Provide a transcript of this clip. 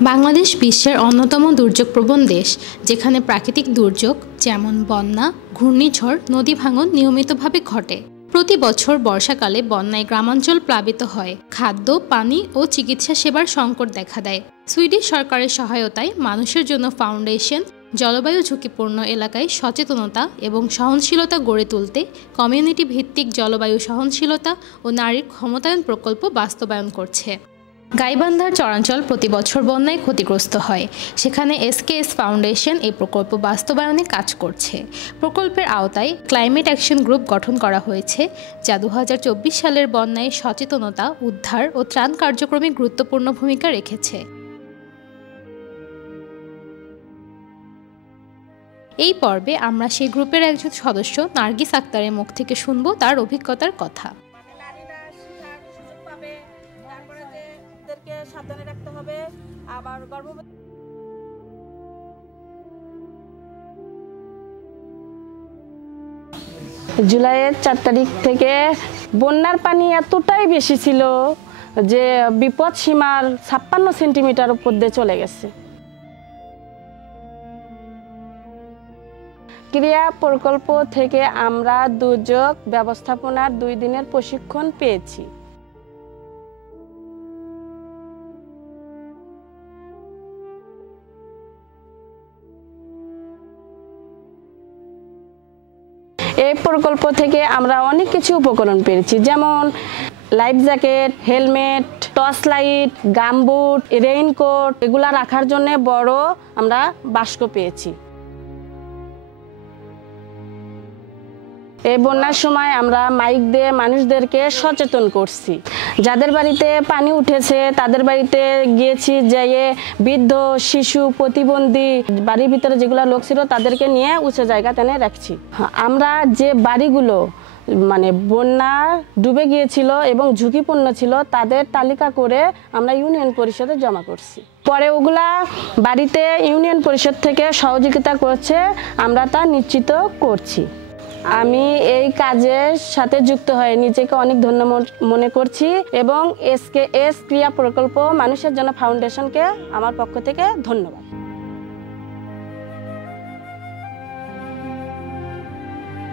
বাংলাদেশ বিশ্বের অন্যতম দুর্যোগপ্রবণ দেশ, যেখানে প্রাকৃতিক দুর্যোগ যেমন বন্যা, ঘূর্ণিঝড়, নদী ভাঙন নিয়মিতভাবে ঘটে। প্রতি বছর বর্ষাকালে বন্যায় গ্রামাঞ্চল প্লাবিত হয়, খাদ্য, পানি ও চিকিৎসা সেবার সংকট দেখা দেয়। সুইডিশ সরকারের সহায়তায় মানুষের জন্য ফাউন্ডেশন জলবায়ু ঝুঁকিপূর্ণ এলাকায় সচেতনতা এবং সহনশীলতা গড়ে তুলতে কমিউনিটি ভিত্তিক জলবায়ু সহনশীলতা ও নারীর ক্ষমতায়ন প্রকল্প বাস্তবায়ন করছে। গাইবান্ধার চরাঞ্চল প্রতি বছর বন্যায় ক্ষতিগ্রস্ত হয়। সেখানে এসকেএস ফাউন্ডেশন এই প্রকল্প বাস্তবায়নে কাজ করছে। প্রকল্পের আওতায় ক্লাইমেট অ্যাকশন গ্রুপ গঠন করা হয়েছে, যা 2024 সালের বন্যায় সচেতনতা, উদ্ধার ও ত্রাণ কার্যক্রমে গুরুত্বপূর্ণ ভূমিকা রেখেছে। এই পর্বে আমরা সেই গ্রুপের একজন সদস্য নার্গিস আক্তারের মুখ থেকে শুনব তার অভিজ্ঞতার কথা। সাবধানে রাখতে হবে। আবার গর্ভবতী জুলাইয়ের 4 তারিখ থেকে বন্যার পানি এতটাই বেশি ছিল যে বিপদ সীমার 56 সেন্টিমিটার উপর দিয়ে চলে গেছে। ক্রিয়া প্রকল্প থেকে আমরা দুর্যোগ ব্যবস্থাপনার 2 দিনের প্রশিক্ষণ পেয়েছি। এই প্রকল্প থেকে আমরা অনেক কিছু উপকরণ পেয়েছি, যেমন life jacket, helmet, torch light, gumboot, raincoat, এগুলা রাখার জন্য বড় আমরা বাস্ক পেয়েছি। এই বন্যার সময় আমরা মাইক দিয়ে মানুষদেরকে সচেতন করছি। যাদের বাড়িতে পানি উঠেছে তাদের বাড়িতে গিয়েছি, যেয়ে বৃদ্ধ, শিশু, প্রতিবন্ধী, বাড়ির ভিতরে যেগুলো লোক ছিল তাদেরকে নিয়ে উঁচু জায়গা টেনে রাখছি। আমরা যে বাড়িগুলো বন্যা ডুবে গিয়েছিল এবং ঝুঁকিপূর্ণ ছিল তাদের তালিকা করে আমরা ইউনিয়ন পরিষদে জমা করছি। পরে ওগুলা বাড়িতে ইউনিয়ন পরিষদ থেকে সহযোগিতা করছে, আমরা তা নিশ্চিত করছি। আমি এই কাজের সাথে যুক্ত হয়ে নিজেকে অনেক ধন্য মনে করছি এবং এসকেএস ক্রিয়া প্রকল্প মানুষের জন্য ফাউন্ডেশনকে আমার পক্ষ থেকে ধন্যবাদ।